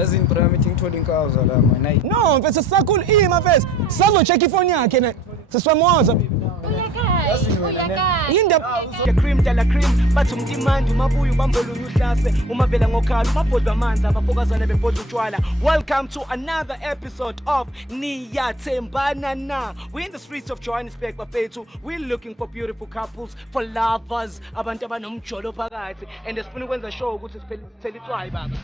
yazini bra mithi ngithola inkawuza la manje hayi No, mfethu sisakhulu ima mfethu. Sisazocheck ifoni yakhe ne. Siswamoza. Cream dala cream bathi umtimandi umabuya ubambolunya uhlase umavela ngokhala umabhodwa amanzi abafokazana bebhodwa utshwala. Welcome to another episode of Niyathembana Na. We're in the streets of Johannesburg bafethu. We're looking for beautiful couples, for lovers, abantu abanomjolo phakathi, and sifuna ukwenza show ukuthi sithele itswayi baba.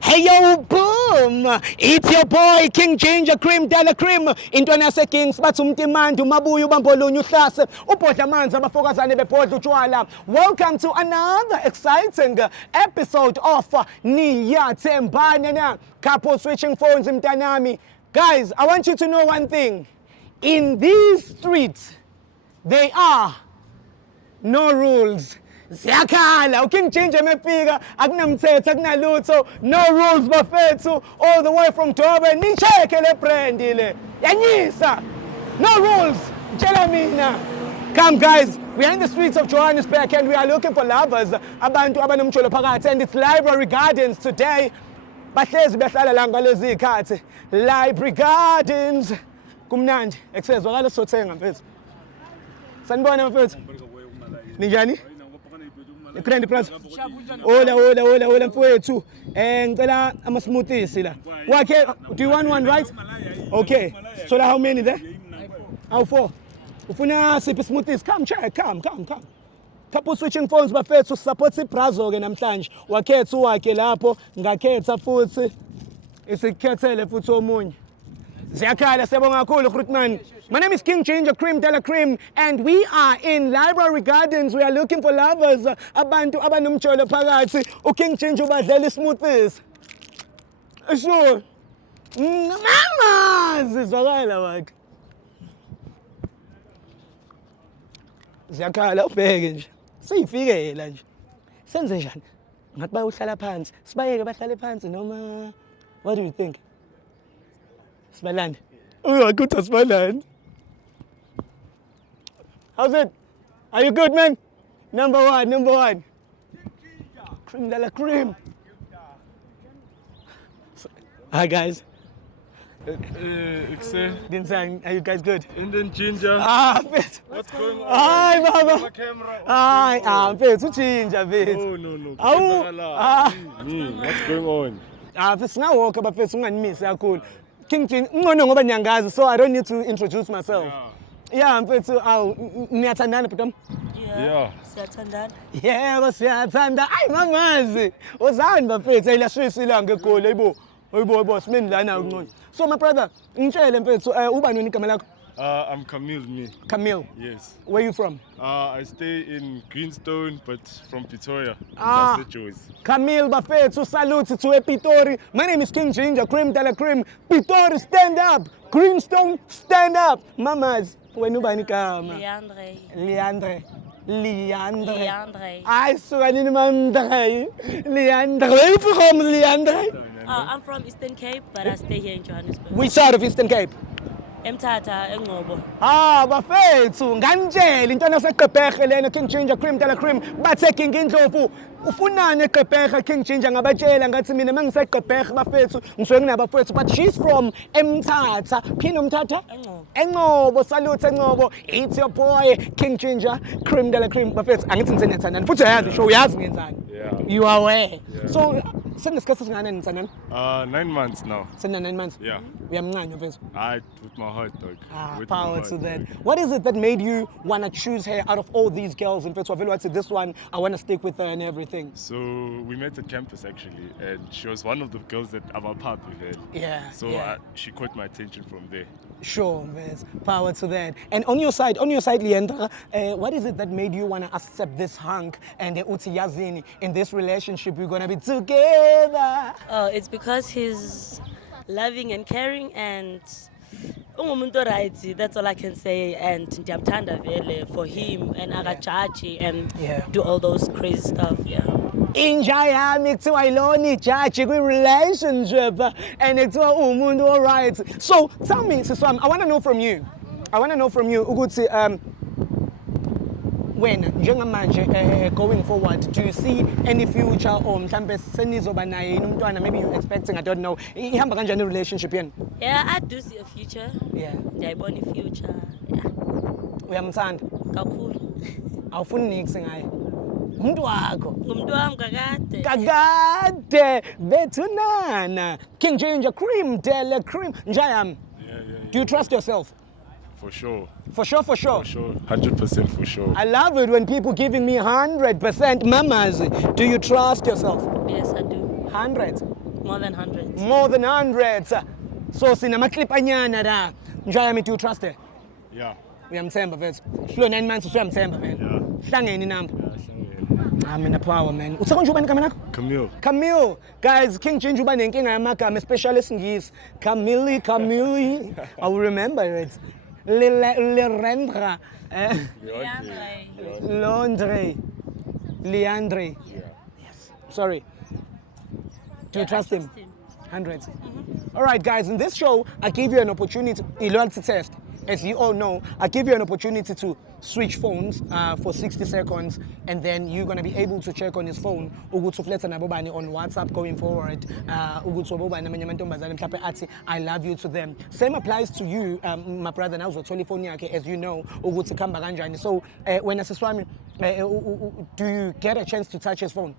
Hey yo, boom! It's your boy King Ginger Cream Dala Cream. Intwana yase Kings bathi umtimandi umabuya ubambolunya uhlase ubhodla amanzi abafokazane bebhodla utshwala. Welcome to another exciting episode of Niyathembana Na. Couple switching phones mntanami. Guys, I want you to know one thing. In these streets, there are no rules. Siyakhala, uKing Ginger mefika, akunamthetho, akunalutho, no rules bafethu, all the way from Durban, nicheke le brand le. Yanyisa. No rules. Tshela mina. Come guys, we are in the streets of Johannesburg and we are looking for lovers, abantu abanomjolo phakathi, and it's Library Gardens today. Bahlezi behlala la ngalezi ikhathi. Library Gardens. Kumnandi, eksezwakala sothenga mfethu. Sanibona mfethu. Ninjani? Grand Prize. Hola mfowethu. Ngicela ama smoothies la. Okay, do you want one right? Okay. So how many there? How four? Ufuna siphi smoothies? Come check, come. Couple switching phones bafethu support ibrazo ke namhlanje. Wakhetha wakhe lapho, ngakhetha futhi isikhethele futhi omunye. Ziyakhala siyabonga kakhulu Grootman. My name is King Ginger Cream Dala Cream and we are in Library Gardens. We are looking for lovers, abantu abanomjolo phakathi. uKing Ginger ubadlela smoothies. Sure. Mama, zizwakala wakhe. Ziyakhala ubheke nje. Siyifikela nje. Senze njani? Ngathi bayohlala phansi. Sibayeke bahlale phansi noma what do you think? Smaland. Oh, good to Smaland. How's it? Are you good, man? Number one. Cream Dala Cream. Hi, guys. Dinsan, are you guys good? Indian Ginger. Fit. What's going on? Hi, Mama. Camera. Hi, fit. To Ginger, fit. Oh, no. What's going on? Fit. Now walk about fit. Someone miss. Cool. King Ginger. No, ngoba nyangazi, so I don't need to introduce myself. Yeah, mfethu niyathandana bhutam? Yeah. Siyathandana. Yebo siyathanda. Ayi mamazi. Uzani bafethu ayilashisa ilanga egoli ayibo simeni lana ngcono. So my brother, ngitshele mfethu uba nini igama lakho? I'm Camille, me. Camille. Yes. Where you from? I stay in Greenstone, but from Pretoria. Camille bafethu, salute to Epitori. My name is King Ginger Cream Dala Cream. Pitori, stand up. Greenstone, stand up. Mamas, wena ubani igama? Leandre. I swear nini Mandre. Leandre. Where you from, Leandre? I'm from Eastern Cape, but I stay here in Johannesburg. Which side of Eastern Cape? Emthatha, eNgcobo. Bafethu, nganitshela into yaseGqeberhe lena King Ginger Cream Dala Cream bathe King Indlovu. Ufunani eGqeberhe King Ginger ngabatshela ngathi mina mangiseGqeberhe bafethu ngisuke nginabafethu but she's from Emthatha. Phino Mthatha? ENgcobo, salute eNgcobo. It's your boy King Ginger Cream Dala Cream bafethu angithi nithandana. Futhi uyazi show uyazi ngenzani. Yeah. You are aware. Yeah. So senesikhathi singane nithandana? 9 months now. 9 months. Yeah. Uyamncane mfethu. I with my heart, dog. With Power my heart, to that. dog. What is it that made you want to choose her out of all these girls? In fact, I said this one, I want to stick with her and everything. So we met at campus actually, and she was one of the girls that I'm a part with. Yeah. So yeah. she caught my attention from there. Sure, there's power to that. And on your side, Leandra, what is it that made you want to accept this hunk and uthi yazini in this relationship? We're gonna be together. Oh, it's because he's loving and caring and ungumuntu right, that's all I can say, and ndiyamthanda vele for him and akajaji and do all those crazy stuff. Yeah. inja yami kuthiwa yilona ijaji kwi-relationship and kuthiwa uwumuntu all-right. So tell me, Siswami, I want to know from you ukuthi wena njengamanje going forward, do you see any future or mhlambe senizoba naye yini umntwana, maybe you expecting, I don't know, ihamba kanjani relationship yenu? Yeah, I do see a future. Yeah. Ndiyayibona i-future. Yeah. Uyamthanda? Kakhulu. Awufuni nix ngaye? Umuntu wakho. Ngumuntu wami kakade. Kakade bethunana. King Ginger Cream Dela Cream Njayam. Yeah. Do you trust yourself? For sure. For sure. For sure. 100% for sure. I love it when people giving me 100%. Mamas, do you trust yourself? Yes, I do. 100. More than 100. More than 100. So sinamaklip anyana da. Njayami, do you trust her? Yeah. Uyamthemba vethu. Lo 9 months usuyamthemba vele. Yeah. Hlangene number. Yeah, I'm in the power, man. Uthanda ubani igama lakho? Camille. Guys, King Ginger uba nenkinga yamagama, especially esingisi. Camille. I will remember it. Leandre. Leandre. Yeah. Yes. Sorry. Do you trust him? 100. All right, guys, in this show, I give you an opportunity, a loyalty test. As you all know, I give you an opportunity to switch phones for 60 seconds, and then you're going to be able to check on his phone ukuthi ufletha nabobani on WhatsApp going forward, ukuthi obobani amanye amantombazane mhlawumbe athi I love you to them. Same applies to you, my brother. Now uzothola ifoni yakhe, as you know, ukuthi khamba kanjani. So when Siswami, do you get a chance to touch his phone?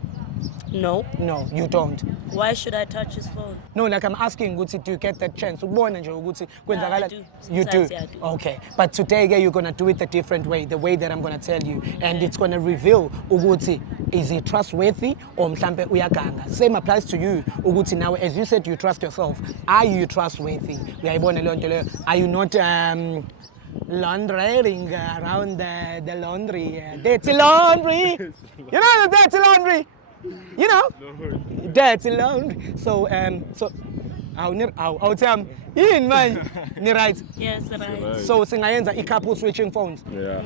No. No, you don't. Why should I touch his phone? No, like I'm asking, ukuthi, do you get that chance? Ukubona nje ukuthi kwenzakala. I do. You do? Sometimes, yeah, I do. Okay. But today, you're going to do it the different way, the way that I'm going to tell you. And it's going to reveal, ukuthi, is he trustworthy or mhlambe uyaganga? Same applies to you, ukuthi now, as you said, you trust yourself. Are you trustworthy? Uyayibona leyo nto leyo? Are you not laundering around the laundry? Dirty laundry! You know the dirty laundry? You know? Dirty laundry. So I'll tell him, in man, ni right. Yes, right. So singayenza i-couple switching phones. Yeah.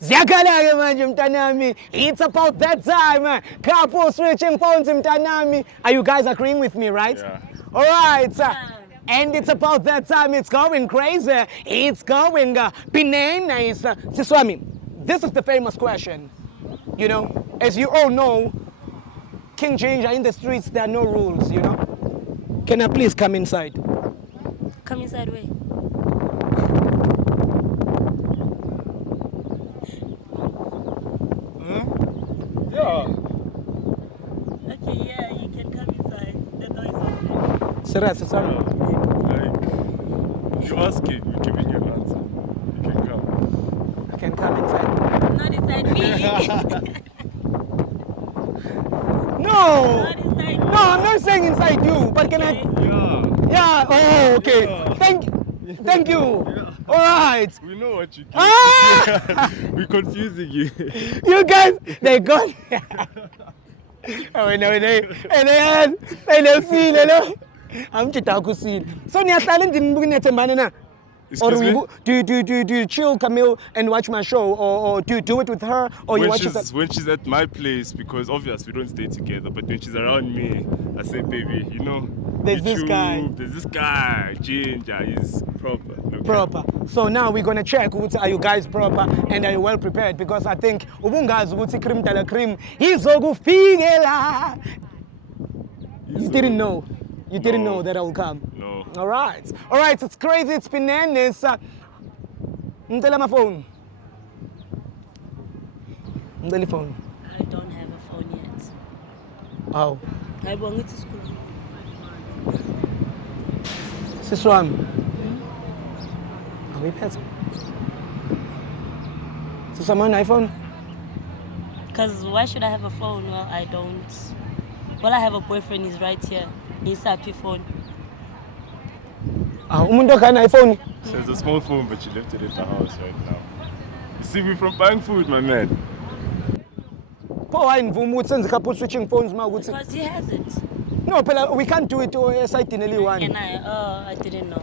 Ziyakhala-ke manje mntanami. It's about that time, man. Couple switching phones mntanami. Are you guys agreeing with me, right? Yeah. All right. And it's about that time. It's going crazy. It's going bananas. Siswami, this is the famous question. You know, as you all know, King Ginger in the streets, there are no rules, you know. Can I please come inside? Come inside way. Yeah. Okay, yeah, you can come inside. The door is open. Serious, sorry. Like, you asking, we're giving you an answer. You can come. I can come inside. Not inside me. No! Not inside me. No, I'm not saying inside you, but can I? Yeah. Yeah, oh, okay. Yeah. Thank you. Yeah. All right. We know what you do. Ah! We're confusing you. You guys, they got. Oh, no, they feel, hello. I'm just talking. So, niyahlala endlini nibuke niyathembana na? Or Excuse me? do you chill, Camille, and watch my show, or do you do it with her, or you watch it? When she's at my place, because obviously we don't stay together, but when she's around me, I say, baby, you know, There's this guy. There's this guy, Ginger, he's proper. Okay. Proper. So now we're gonna check are you guys proper and are you well prepared, because I think ubungazi ukuthi Cream Dala Cream izokufikela. You didn't know. You didn't know that I will come. No. All right, it's crazy. It's bananas. Ngicela my phone. Ngicela phone. I don't have a phone yet. Oh, I belong to school. Siswami. Are we pets? Siswami on iPhone? Because why should I have a phone? Well, I don't. Well, I have a boyfriend. He's right here. He's happy phone. Umuntu okana iPhone. She has a small phone, but she left it at the house right now. You see me from buying food, my man. Pho ayinivuma ukuthi senze couple switching phones mawukuthi. Because he has it. No, phela we can't do it esayidini eliyi-one. And I didn't know.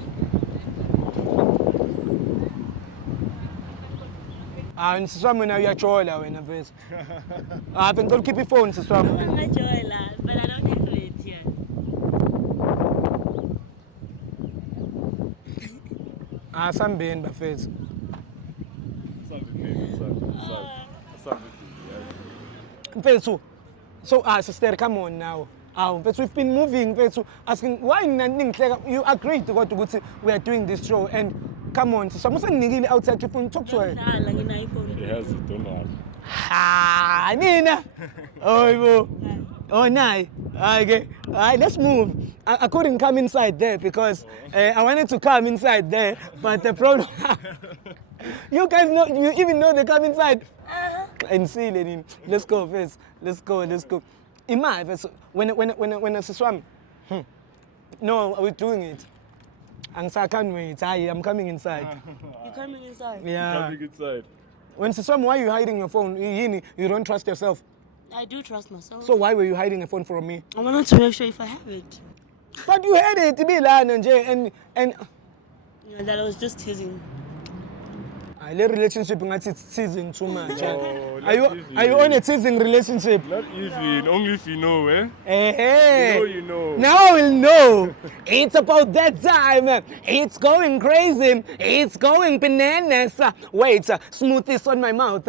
And siswami wena uyajola wena mfethu. Ngicela ukhiphe ifone siswami. I'm a joiler, but I don't have it here. Sambeni bafethu. Mfethu. So sister, come on now. Mfethu, we've been moving, mfethu, asking why ningihleka. You agreed kodwa ukuthi we are doing this show and come on, siswami usenginikile outside your phone, talk to her. Ngihlala ngina-iPhone. He has it, don't worry. Nina. Oh, oh, nice. Okay. All right, let's move. I couldn't come inside there because I wanted to come inside there, but the problem. You guys know, you even know they come inside. And see, Lenin. Let's go first. Let's go. Imagine when I swam. No, we're doing it. And so I can't wait. I'm coming inside. You coming inside? Yeah. Coming inside. When Siswam, why are you hiding your phone? You don't trust yourself. I do trust myself. So why were you hiding a phone from me? I wanted to make sure if I have it. But you had it, and You know, that I was just teasing. I let relationship it's teasing too much. No, Are you on a teasing relationship? Not even, only if you know, eh? Hey. You know. Now we'll know. It's about that time. It's going crazy. It's going bananas. Wait, smoothies on my mouth.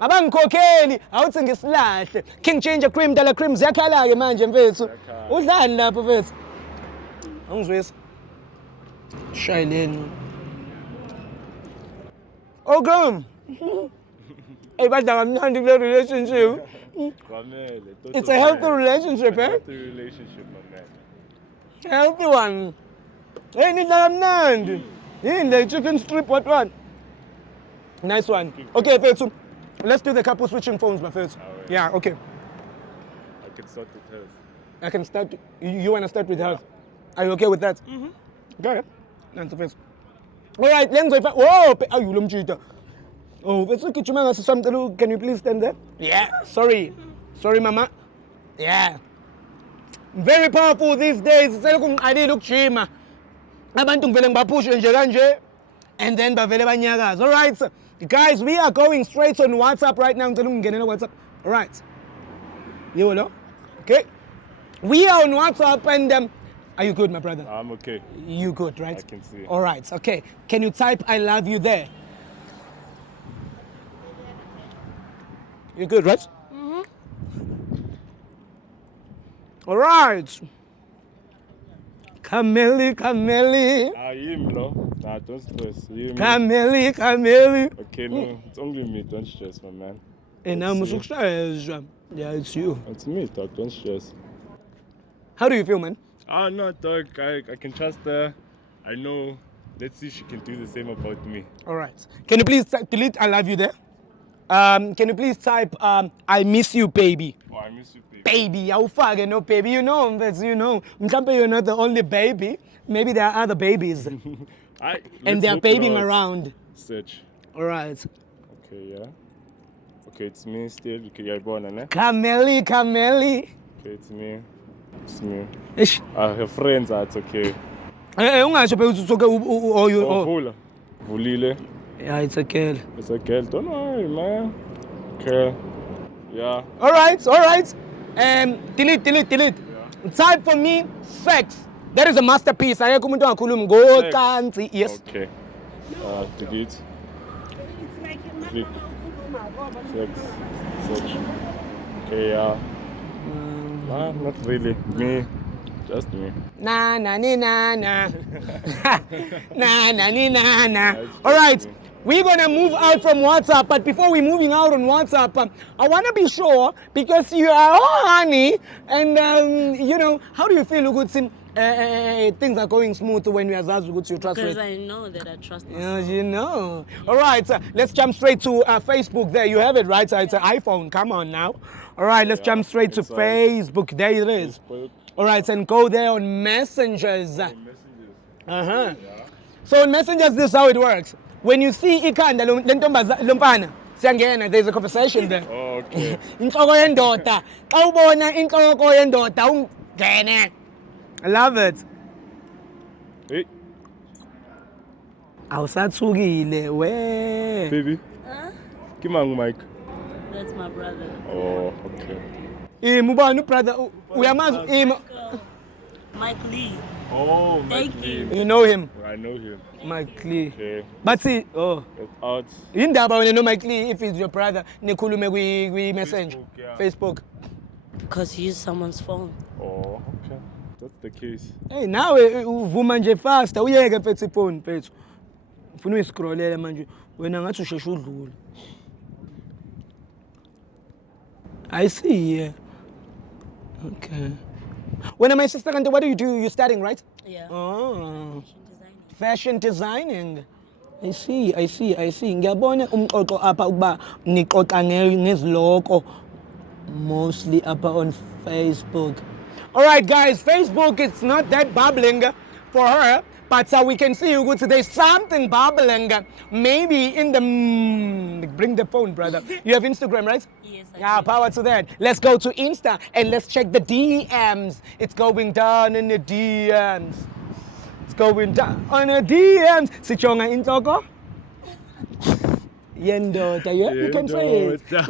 Abangikhokheli awuthi ngisilahle. King Ginger Cream Dala Cream ziyakhala ke manje mfethu. Udlani lapho mfethu? Angizwisa. Shayileni. Okay. Hey, but I'm not in a relationship. It's a healthy relationship, eh? Healthy relationship, my man. Healthy one. Hey, nidlamnandi. In the chicken strip, what one? Nice one. Okay, Fetsu. Let's do the couple switching phones, my first. Right. Yeah, okay. I can start with hers. I can start. You want to start with her? Are you okay with that? Mm-hmm. Go ahead. That's the first. All right, let's go. Whoa! Oh, you lumchita. Oh, Fetsu, can you please stand there? Yeah. Sorry, mama. Yeah. Very powerful these days. I did look shima. Abantu ngivele ngibapushe nje kanje and then bavele banyakaza. All right, guys, we are going straight on WhatsApp right now. Ngicela ungenele WhatsApp. All right. Yolo. Okay. We are on WhatsApp and are you good, my brother? I'm okay. You good, right? I can see. All right. Okay. Can you type I love you there? You good, right? Mm-hmm. All right. Kameli. Him, no? Nah, don't stress. Him. Kameli. Okay, no, it's only me. Don't stress, my man. And I'm yeah, it's you. It's me, dog. Don't stress. How do you feel, man? No, dog. I can trust her. I know. Let's see if she can do the same about me. All right. Can you please delete I love you there? Can you please type I miss you, baby? Oh, I miss you, baby. Baby, awufake no baby. You know, mhlampe you're not the only baby. Maybe there are other babies. And they're babying around. Search. All right. Okay, yeah. Okay, it's me still. Okay, you're born, eh? Kameli. Okay, it's me. Ish. Her friends are okay. Ungasho phela ukuthi usoke Vula. Vulile. Yeah, it's a girl. It's a girl. Don't worry, man. Okay. Yeah. All right. Delete. Yeah. Type for me sex. That is a masterpiece. Ayekho umuntu angakhulumi ngocansi. Yes. Okay. Delete. Click. Search. Okay, yeah. Nah, not really. Me. Just me. Na. All right. We're going to move out from WhatsApp, but before we're moving out on WhatsApp, I want to be sure, because you are all honey, and, how do you feel, Ugutim? Things are going smooth when we are Zazu, you trust Because I know that I trust myself. Yes, you know. All right, let's jump straight to Facebook there. You have it, right? So it's an iPhone. Come on now. All right, let's jump straight to Facebook. There it is. All right, and go there on Messengers. Uh-huh. So in Messengers, this is how it works. When you see ikhanda lomfana, siyangena, there's a conversation there. Oh, okay. Inhloko yendoda. Xa ubona inhloko yendoda ungene. I love it. Hey. Awusathukile we. Baby, Huh? come on, Mike. That's my brother. Oh, okay. Ubani brother uyamazi Mike Lee. Oh, Mike Thank Lee. you. you know him I know him. Mike Lee. Okay. But see, oh. It's out. Indaba wena no Mike Lee if he's your brother nikhulume kwi message Facebook, yeah. Facebook. Because he used someone's phone. Oh, okay. That's the case. Hey nawe uvuma nje fast uyeke mfethu iphone mfethu. Ufuna uyiscrollela manje wena ngathi usheshe udlule. I see. Yeah. Okay. When my sister kanti what do? You're studying, right? Yeah. Oh. Fashion designing. Fashion designing. I see. Ngiyabona umxoxo apha ukuba nixoxa ngeziloko mostly apha on Facebook. All right, guys, Facebook, it's not that bubbling for her, but we can see ukuthi there's something bubbling. Maybe in the bring the phone, brother. You have Instagram, right? Yes, I Yeah, do. power to that. Let's go to Insta and let's check the DMs. It's going down in the DMs. It's going down on the DMs. Sichonga inhloko? Yendoda, yeah? You can say it. Yes.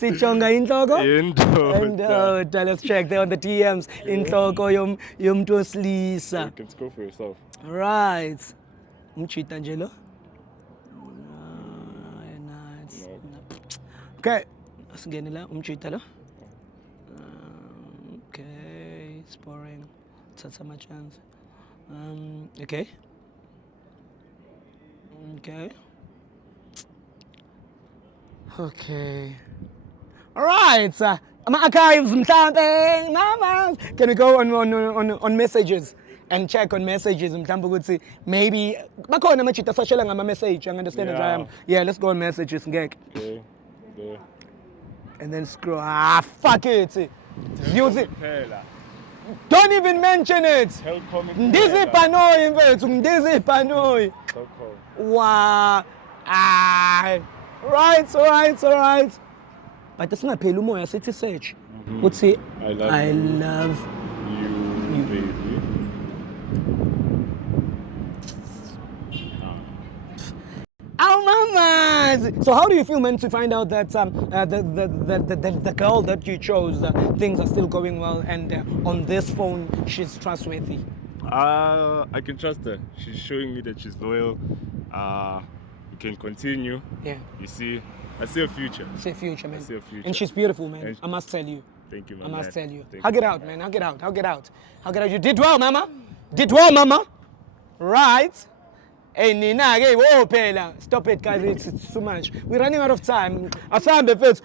Sichonga inhloko? Yendoda. Let's check there on the DMs. Inhloko yomntu wesilisa. You can go for yourself. Right. Umchita nje lo? Nice. Okay. Asingene la umchita lo. Okay, it's boring. Thatha ama chance. Okay. Okay. All right. Ama archives mhlambe mama. Can we go on messages and check on messages mhlambe ukuthi maybe bakhona amajita sashela ngama message, you understand Yeah. Jayam? Yeah, let's go on messages ngeke. Okay. There. And then scroll. Fuck it. Use it. Phela. Don't even mention it. Hell comment. Ndizi panoy mfethu, ndizi panoy. So cool. Wow. Right. But singapheli umoya sithi search. Uthi I love You, baby. Oh mamas! So how do you feel, man, to find out that the girl that you chose, things are still going well, and on this phone she's trustworthy? I can trust her. She's showing me that she's loyal. We can continue. Yeah. You see, I see a future. See a future, man. I see a future. And she's beautiful, man. And- I must tell you. Thank you, I man. must tell you. Thank Hug it out, man. Hug it out. You did well, mama. Did well, mama. Right. Hey, Nina, hey, whoa, Pela. Stop it, guys. It's too much. We're running out of time. Asambe first.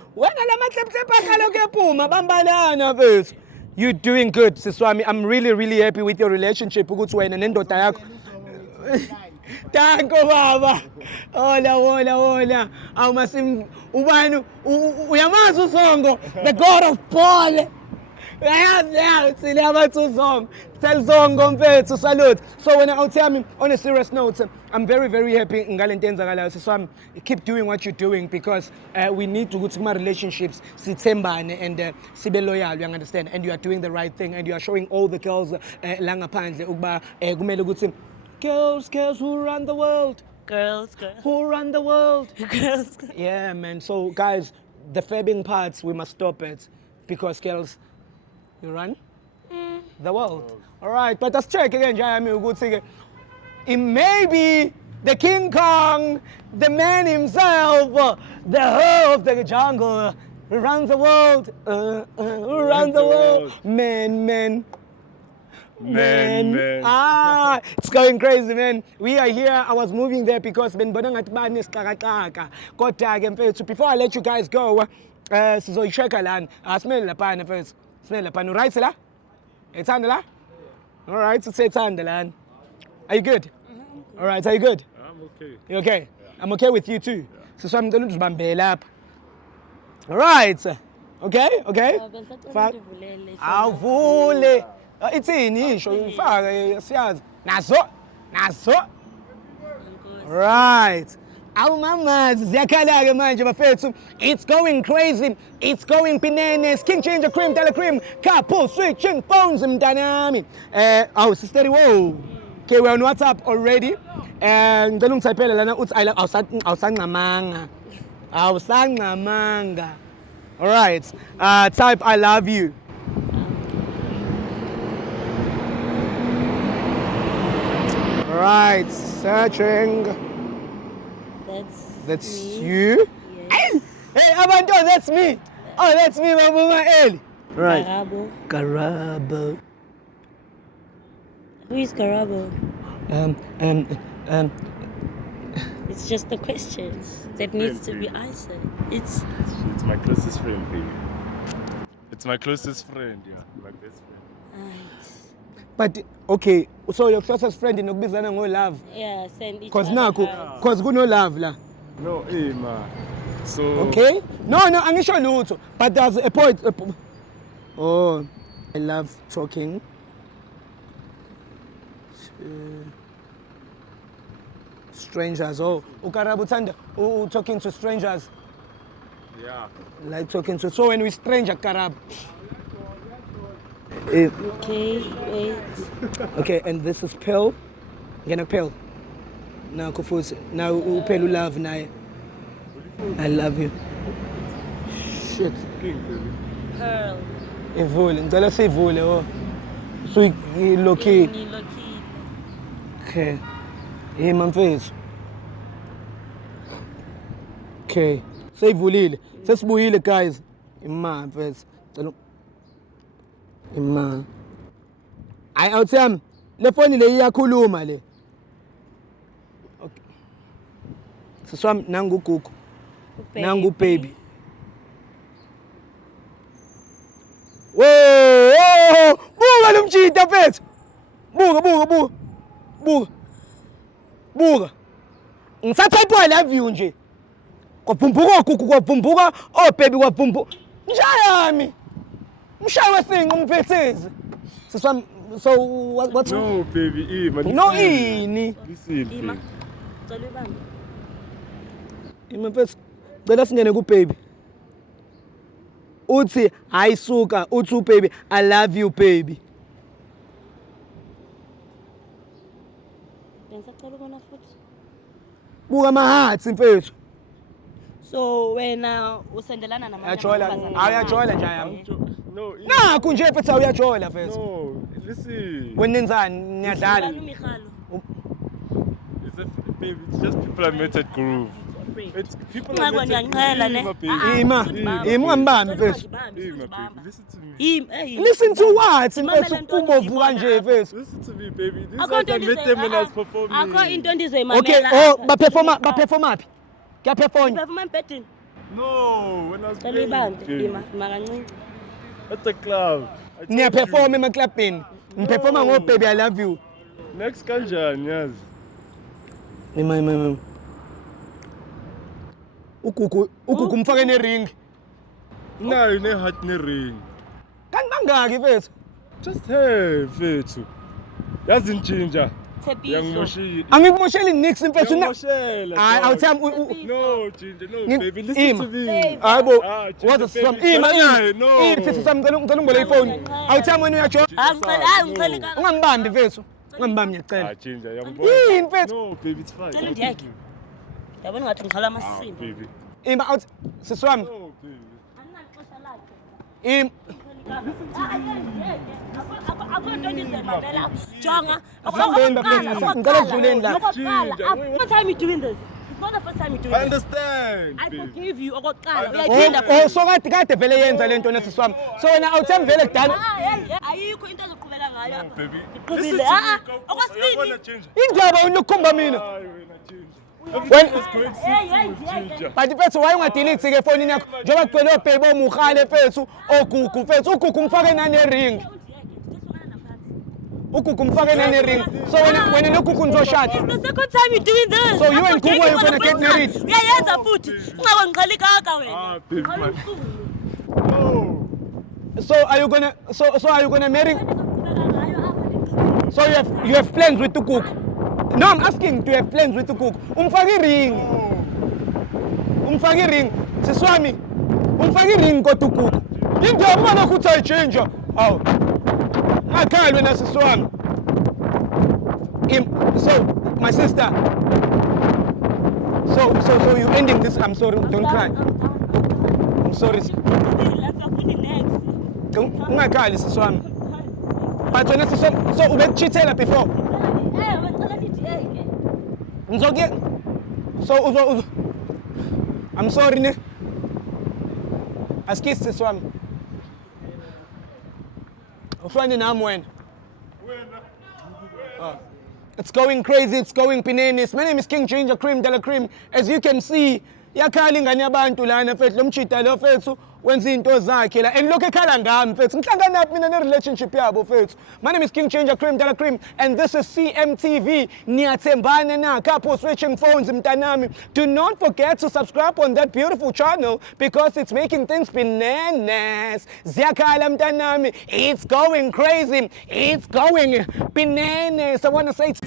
You're doing good, Siswami. I'm really, really happy with your relationship. Ukuthi wena nendoda yakho. Tanko baba. Hola. Awumasim ubani uyamazi uSongo, the god of Paul. Yeah, tell Zongo mfethu salute. So when I tell me on a serious note, I'm very, very happy ngale nto enzakalayo. So keep doing what you're doing because we need to go to my relationships, sithembane and sibe loyal, you understand? And you are doing the right thing and you are showing all the girls la ngaphandle ukuba kumele ukuthi girls who run the world. Girls. Who run the world? Girls. Yeah, man. So, guys, the fabbing parts, we must stop it. Because, girls, you run the world. All right, but let's check again, Jayami. Good thing. It may be the King Kong, the man himself, the whole of the jungle, who runs the world. Who runs the world? Man. It's going crazy, man. We are here. I was moving there because before I let you guys go, so you check lan. Smell the pan first. Smell the pan. Right, sir? It's on the la. All right, so say it's on the land. Are you good? All right, are you good? I'm okay. You okay? Yeah. I'm okay with you too. Yeah. So I'm going to bambel up. All right. Okay. Avule. Itsini isho ifake siyazi. Naso. Right. Awu mamazi ziyakhala-ke manje bafethu. It's going crazy. It's going bananas. King Ginger Cream, Della Cream, couple switching phones mntanami. Sister, whoa. Okay, we're on WhatsApp already. ngicela ungithaphele lana uthi I love awusanqamanga. Awusanqamanga. All right. Type I love you. All right. Searching. That's me. you. Yes. Hey, abantu, that's me. Oh, that's me, Mabuma Eli. Right. Karabo. Karabo. Who is Karabo? It's just a question that needs to be answered. It's my closest friend, baby. It's my closest friend, yeah. My best friend. But okay, so your closest friend in Nokubizana ngo love. yeah, send each Cause other naku, cards. cause kuno love la. No, man. So. Okay? No, angisho lutho. But there's a point. Oh, I love talking to strangers. Oh, Ukarabu Tanda, talking to strangers. Yeah. Like talking to. So when we stranger, Karab. Okay, wait. Okay, and this is pill. Gonna pill. Now kufuthi. Now upel love naye. I love you. Shit. Pearl. Ivule. Ngicela sivule oh. So loki. Loki. Okay. Hey mfethu. Okay. Seyivulile. Sesibuyile guys. Ima mfethu. Cela Ima. Awuthami. Le phone le iyakhuluma le. Okay. Siswami nangu gugu. Nangu baby. Whoa! Buka lo mjida mfethu. Buka. Ngisathatha I love you nje. Kwaphumbuka gugu kwaphumbuka baby kwaphumbuka. Njayami. Mshawe sinqo umphethezi. Siswami so what's No, baby, man. No ini. Listen, Ima. baby. Cela ubambe. Mfethu cela singene ku baby. Uthi ayisuka uthi baby I love you baby. Bengisacela ukona futhi. Buka mahatsi mfethu. So wena usendelana namanye Ayajola nje yami. No, Nakho nje mfethu uyajola mfethu. no, listen. Wenenzani niyadlala? It's baby, it's just people I met at Groove. It's people I Ungabe met at ngiyanqela ne? Groove, baby. Ima ungambambi mfethu. My baby, listen to me. Listen to what mfethu kubovu kanje mfethu. Listen to me, baby. This is Akho like I into met them when I was performing. Akho into endizoyimamela. Okay, baperforma phi? Kuyaperforma. Performa empedini. No, when I was Cela playing. ubambe baby, Ima kancinci. at the club. I told Niyaperforma you. emaclubini. Ngiperforma ngo baby I love you. Next kanjani yazi. Ima. Ugugu umfake ne ring. Nayo ne heart ne ring. Kanibangaki mfethu? Just hey, mfethu. Yazi njinja. Thepiso. Yangimoshi. Angikumosheli nix mfethu na. Yangomoshela. Hayi awuthami No, Ginger, no, Ni- baby, listen Ima. to me. hayibo Ginger, waza some baby, ima no. mfethu sami ngicela ungibole ifoni. Awuthami wena uyajola. Ngicela ka. Ungambambi mfethu. Ungambambi ngiyacela. Ginger, yangibona. Yini mfethu? No, baby, it's fine. Cela ndiyakhe. Yabona ngathi ngikhala Ah, amasimo. baby. Ima awuthi siswami. No, baby. Anginalixesha lakhe. Im Akho into endizoyimamela. Jonga. Sambeni bafethu. Ngicela kudluleni la. What time you doing this? It's not the first time you doing I this. understand, I baby. forgive you okokuqala. Uyayiphinda Oh, so kade vele yenza lento nesiswami. So wena awuthami vele kudala. ayikho into ezoqhubeka ngayo No, apha. baby. Ngiqhubile. Listen to me. Okwesibili. Yabona, Ginger. Indaba unokukhomba mina. Hayi, wena, Ginger. When- Everything is going smooth, Ginger. Kanti mfethu waye ungadelete ke efonini yakho njengoba kugcwele obhebe omukhale mfethu ogugu mfethu ugugu mfake nane ring. Ugugu mfake nane ring. So wena nogugu nizoshada. It's the second time you're doing this. So you I and forgave Gugu are you for gonna the get first time. married? Uyayenza futhi. Ungabe ngiqheli kaka wena. Ah, baby, Qhala man. ubuhlungu. No. So are you gonna marry? Ezoqhubeka ngayo apha. So you have plans with the cook? No, I'm asking, do you have plans with the cook? Umfake ring. Umfake ring. Siswami. Umfake ring kodwa ugugu. Into yabona ukuthi ayichinja. Awu. Akhali wena siswami. So, my sister. So you ending this? I'm sorry. Don't cry. I'm sorry. Ungakhali sisi wami. But wena sisi so ubekuchithela before. So I'm sorry ne. Askisi sisi wami. Ufanye nami wena. It's going crazy, it's going bananas. My name is King Ginger Cream Dela Cream. As you can see, yakhala ingane yabantu lana mfethu lo mchita lo mfethu wenza into zakhe la and lokho ekhala ngami mfethu ngihlangana naphi mina ne relationship yabo mfethu. My name is King Ginger Cream Dela Cream and this is CMTV. Niyathembana na couple switching phones mntanami. Do not forget to subscribe on that beautiful channel because it's making things bananas. Ziyakhala mntanami. It's going crazy. It's going bananas. I want to say it's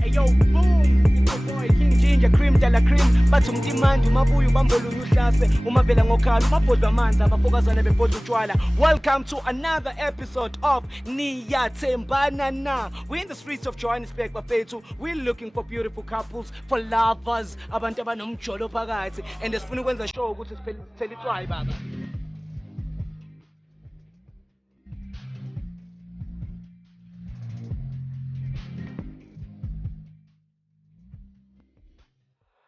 Hey yo, boom! It's your boy King Ginger Cream Dela Cream. Bathi umtimandi umabuya ubambolunya uhlase umavela ngokhala umabhodwa amanzi abafokazana bebhodwa utshwala. Welcome to another episode of Niyathembana Na. We're in the streets of Johannesburg bafethu. We're looking for beautiful couples, for lovers, abantu abanomjolo phakathi and sifuna ukwenza show ukuthi sithele itswayi baba.